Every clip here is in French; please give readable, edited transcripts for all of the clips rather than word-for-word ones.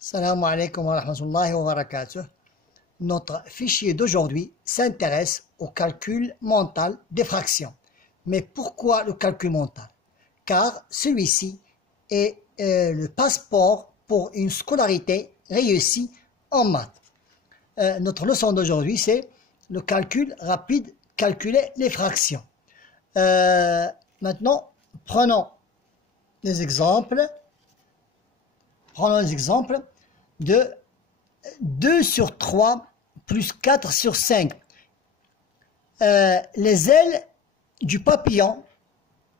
Salam alaikum wa rahmatullahi wa barakatuh. Notre fichier d'aujourd'hui s'intéresse au calcul mental des fractions. Mais pourquoi le calcul mental? Car celui-ci est le passeport pour une scolarité réussie en maths. Notre leçon d'aujourd'hui, c'est le calcul rapide, calculer les fractions. Maintenant, prenons des exemples. Prenons l'exemple de 2 sur 3 plus 4 sur 5. Les ailes du papillon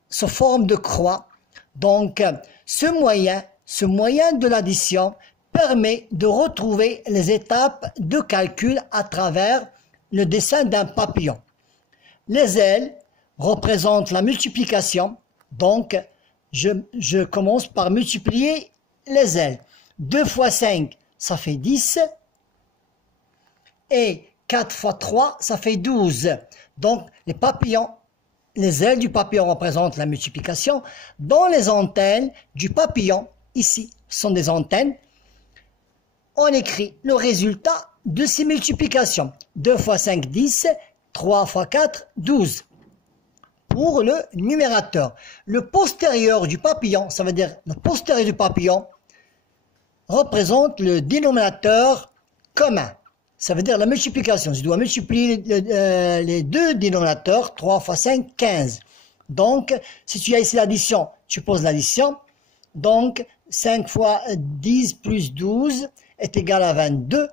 se forment de croix. Donc, ce moyen de l'addition permet de retrouver les étapes de calcul à travers le dessin d'un papillon. Les ailes représentent la multiplication. Donc, je commence par multiplier les ailes. 2 fois 5, ça fait 10. Et 4 fois 3, ça fait 12. Donc, les papillons, les ailes du papillon représentent la multiplication. Dans les antennes du papillon, ici, sont des antennes, on écrit le résultat de ces multiplications. 2 fois 5, 10. 3 fois 4, 12. Pour le numérateur. Le postérieur du papillon, ça veut dire le postérieur du papillon, représente le dénominateur commun. Ça veut dire la multiplication. Je dois multiplier les deux dénominateurs, 3 fois 5, 15. Donc, si tu as ici l'addition, tu poses l'addition. Donc, 5 fois 10 plus 12 est égal à 22.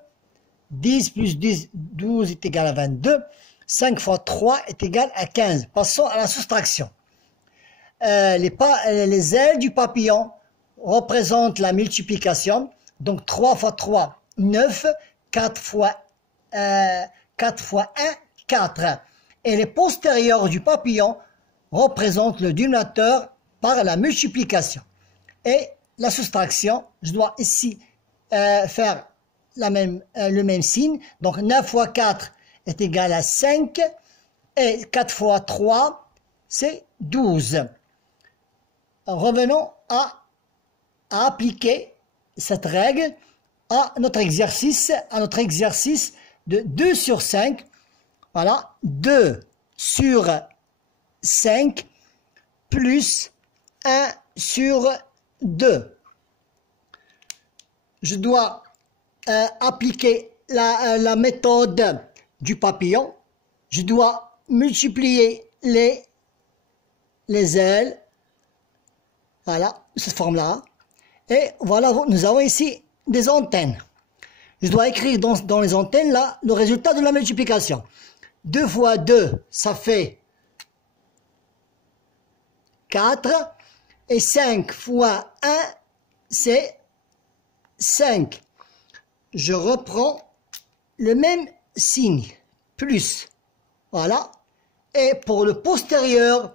10 plus 12 est égal à 22. 5 fois 3 est égal à 15. Passons à la soustraction. Les ailes du papillon représentent la multiplication. Donc 3 fois 3, 9. 4 fois 1, 4. Et les postérieurs du papillon représentent le dénominateur par la multiplication. Et la soustraction, je dois ici faire le même signe. Donc 9 fois 4 est égal à 5. Et 4 fois 3, c'est 12. Revenons à appliquer cette règle à notre exercice de 2 sur 5. Voilà, 2 sur 5 plus 1 sur 2. Je dois appliquer la méthode du papillon. Je dois multiplier les ailes. Voilà, cette forme-là. Et voilà, nous avons ici des antennes. Je dois écrire dans les antennes, là, le résultat de la multiplication. 2 fois 2, ça fait 4. Et 5 fois 1, c'est 5. Je reprends le même signe, plus. Voilà. Et pour le postérieur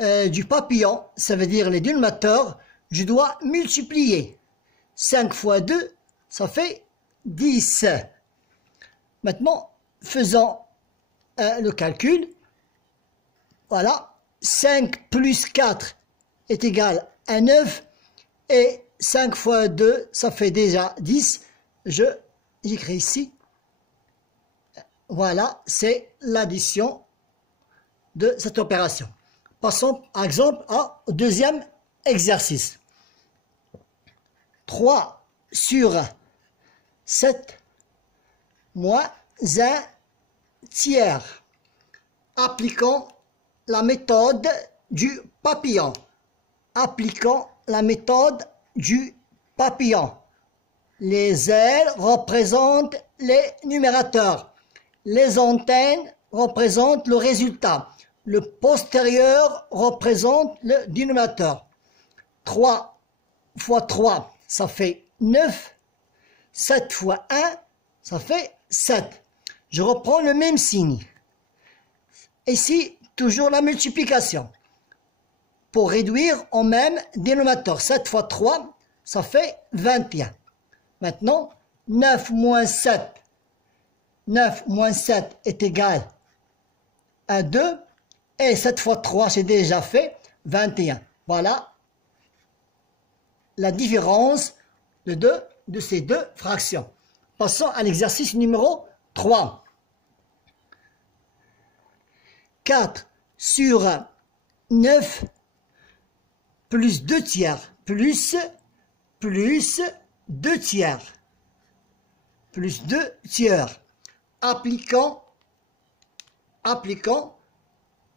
du papillon, ça veut dire les dénominateurs, je dois multiplier. 5 fois 2, ça fait 10. Maintenant, faisons le calcul. Voilà. 5 plus 4 est égal à 9. Et 5 fois 2, ça fait déjà 10. J'écris ici. Voilà, c'est l'addition de cette opération. Passons, par exemple, au deuxième exercice. 3 sur 7 moins 1 tiers. Appliquons la méthode du papillon. Appliquons la méthode du papillon. Les ailes représentent les numérateurs. Les antennes représentent le résultat. Le postérieur représente le dénominateur. 3 fois 3, ça fait 9. 7 fois 1, ça fait 7. Je reprends le même signe. Ici, toujours la multiplication. Pour réduire au même dénominateur. 7 fois 3, ça fait 21. Maintenant, 9 moins 7. 9 moins 7 est égal à 2. Et 7 fois 3, c'est déjà fait. 21. Voilà la différence de ces deux fractions. Passons à l'exercice numéro 3. 4 sur 9 plus 2 tiers plus 2 tiers plus 2 tiers. Appliquons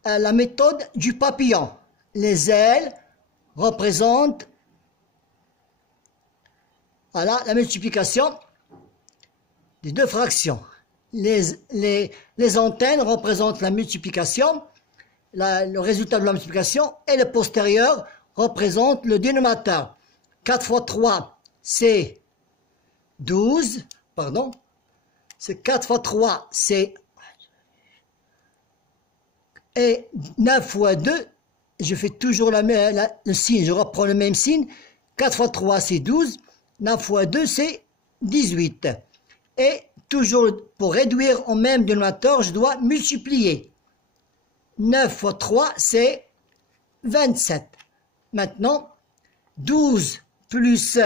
la méthode du papillon. Les ailes représentent voilà, la multiplication des deux fractions. Les antennes représentent la multiplication, le résultat de la multiplication, et le postérieur représente le dénominateur. 4 fois 3, c'est 12, pardon, c'est 4 fois 3, c'est, et 9 fois 2, je fais toujours le signe, je reprends le même signe, 4 fois 3, c'est 12, 9 fois 2, c'est 18. Et toujours, pour réduire au même dénominateur, je dois multiplier. 9 fois 3, c'est 27. Maintenant, 12 plus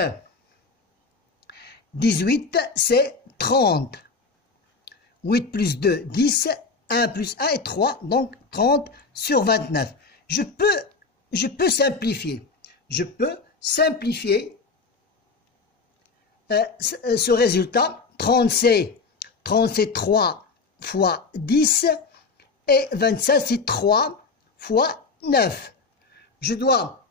18, c'est 30. 8 plus 2, 10. 1 plus 1 est 3, donc 30 sur 29. Je peux simplifier. Je peux simplifier ce résultat. 30 c'est 3 fois 10 et 27 c'est 3 fois 9. Je dois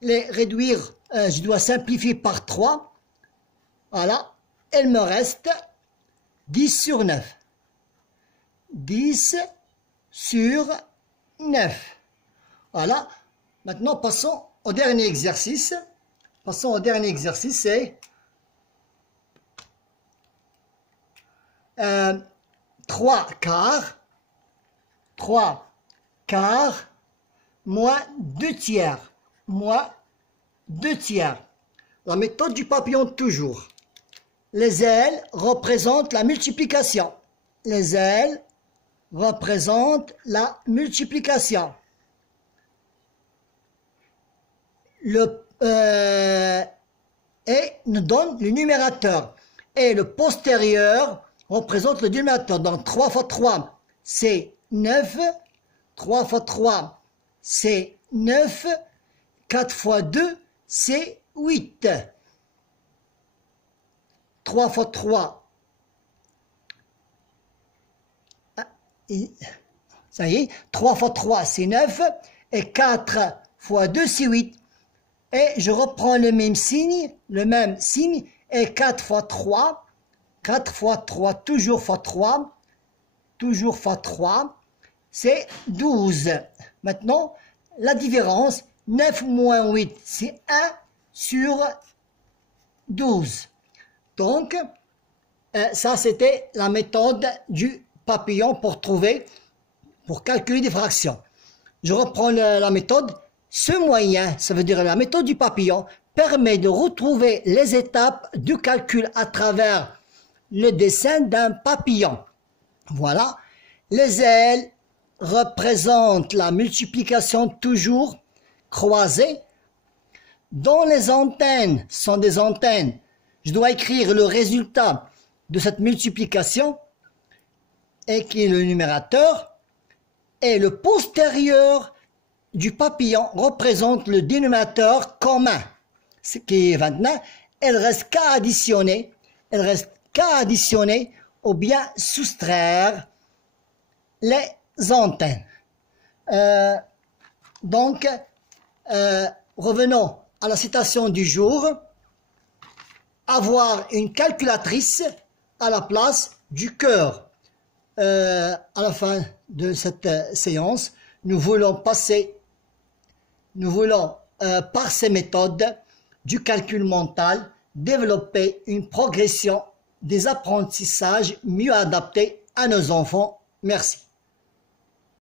les réduire, je dois simplifier par 3. Voilà, il me reste 10 sur 9. 10 sur 9. Voilà. Maintenant, passons au dernier exercice. Passons au dernier exercice, c'est 3 quarts moins 2 tiers. Moins 2 tiers. La méthode du papillon toujours. Les ailes représentent la multiplication. Les ailes représentent la multiplication. Et nous donne le numérateur. Et le postérieur représente le dénominateur. Donc 3 fois 3, c'est 9. 3 fois 3, c'est 9. 4 fois 2, c'est 8. 3 fois 3, ça y est, 3 fois 3, c'est 9. Et 4 fois 2, c'est 8. Et je reprends le même signe, et 4 fois 3, 4 fois 3, toujours fois 3, c'est 12. Maintenant, la différence, 9 moins 8, c'est 1 sur 12. Donc, ça c'était la méthode du papillon pour calculer des fractions. Je reprends la méthode. Ce moyen, ça veut dire la méthode du papillon, permet de retrouver les étapes du calcul à travers le dessin d'un papillon. Voilà. Les ailes représentent la multiplication toujours croisée. Dont les antennes sont des antennes, je dois écrire le résultat de cette multiplication, et qui est le numérateur, et le postérieur du papillon représente le dénominateur commun, ce qui est 29. Il reste qu'à additionner, ou bien soustraire les antennes. Donc, revenons à la citation du jour. Avoir une calculatrice à la place du cœur. À la fin de cette séance, nous voulons par ces méthodes du calcul mental, développer une progression des apprentissages mieux adaptés à nos enfants. Merci.